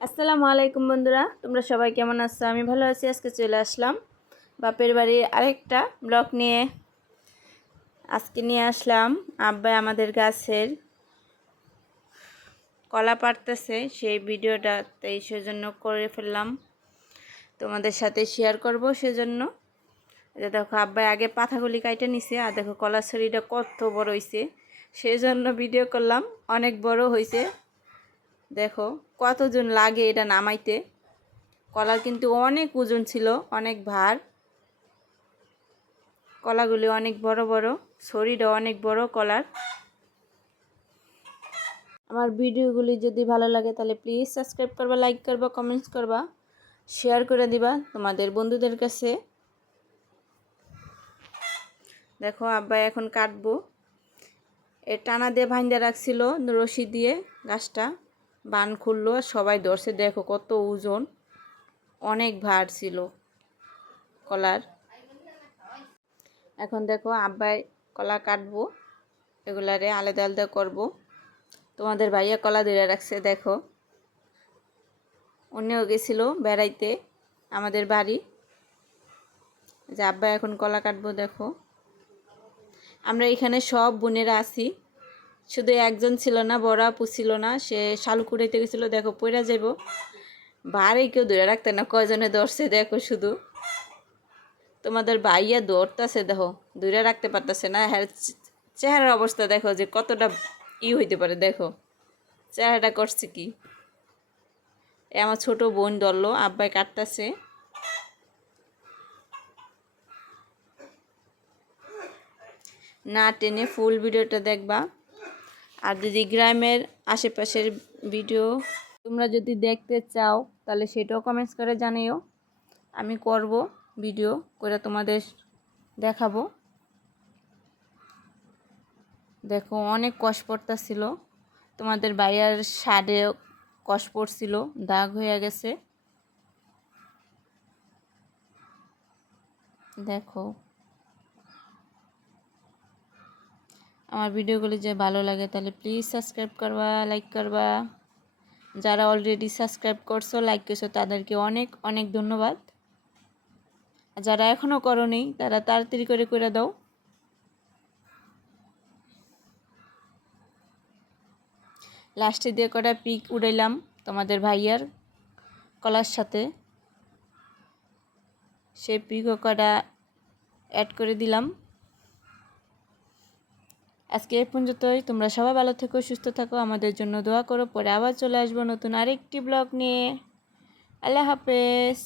আসসালামু আলাইকুম বন্ধুরা, তোমরা সবাই কেমন আছো? আমি ভালো আছি। আজকে চলে আসলাম বাপের বাড়ির আরেকটা ব্লগ নিয়ে। আজকে নিয়ে আসলাম আব্বা আমাদের গাছের কলা পাড়তেছে, সেই ভিডিওটাতে সেজন্য করে ফেললাম, তোমাদের সাথে শেয়ার করব সেজন্য। এটা দেখো, আব্বাই আগে পাতাগুলি কাইটে নিছে, আর দেখো কলার ছড়িটা কত বড় হয়েছে, সেই জন্য ভিডিও করলাম। অনেক বড় হয়েছে, দেখো কতজন লাগে এটা নামাইতে। কলার কিন্তু অনেক ওজন ছিল, অনেক ভার। কলাগুলি অনেক বড় বড়, ছড়িটা অনেক বড় কলার। আমার ভিডিওগুলি যদি ভালো লাগে তাহলে প্লিজ সাবস্ক্রাইব করবা, লাইক করবা, কমেন্টস করবা, শেয়ার করে দিবা তোমাদের বন্ধুদের কাছে। দেখো আব্বা এখন কাটবো। এর টানা দিয়ে ভাঙতে রাখছিল রশি দিয়ে, গাছটা বান খুললো, সবাই ধরছে। দেখো কত ওজন, অনেক ভার ছিল কলার। এখন দেখো আব্বাই কলা কাটবো, এগুলারে আলাদা আলাদা করবো। তোমাদের ভাইয়া কলা ধরে রাখছে, দেখো উনিও গেছিল বেড়াইতে আমাদের বাড়ি। যে আব্বা এখন কলা কাটবো। দেখো আমরা এখানে সব বোনেরা আছি, শুধু একজন ছিল না, বড় আপু ছিল না, সে শালু কুড়াইতে গেছিলো। দেখো পড়া যাব, বাড়ি কেউ ধরে রাখতে না, কয়জনে ধরছে দেখো শুধু। তোমাদের ভাইয়া দৌড়তেছে, দেখো ধরে রাখতে পারতেছে না। হ্যাঁ, চেহারার অবস্থা দেখো যে কতটা হইতে পারে। দেখো চেহারাটা করছে কি। আমার ছোট বোন ধরলো, আব্বাই কাটতেছে। না টেনে ফুল ভিডিওটা দেখবা। আর যদি গ্রামের আশেপাশের ভিডিও তোমরা যদি দেখতে চাও তাহলে সেটাও কমেন্টস করে জানিও, আমি করব ভিডিও করে তোমাদের দেখাবো। দেখো অনেক কষ পড়তেছিল, তোমাদের বাইরের শাড়ে কষ পড়ছিল, দাগ হয়ে গেছে। দেখো আমার ভিডিওগুলি যে ভালো লাগে তাহলে প্লিজ সাবস্ক্রাইব করবা, লাইক করবা। যারা অলরেডি সাবস্ক্রাইব করছো, লাইক করছো, তাদেরকে অনেক অনেক ধন্যবাদ। যারা এখনও করোনি তারা তাড়াতাড়ি করে দাও। লাস্টে দিয়ে কটা পিক উড়াইলাম তোমাদের ভাইয়ার কলার সাথে, সেই পিকও কটা অ্যাড করে দিলাম। আজকে এই পর্যন্তই। তোমরা সবাই ভালো থেকো, সুস্থ থাকো, আমাদের জন্য দোয়া করো। পরে আবার চলে আসবো নতুন আরেকটি ব্লগ নিয়ে। আল্লাহ হাফেজ।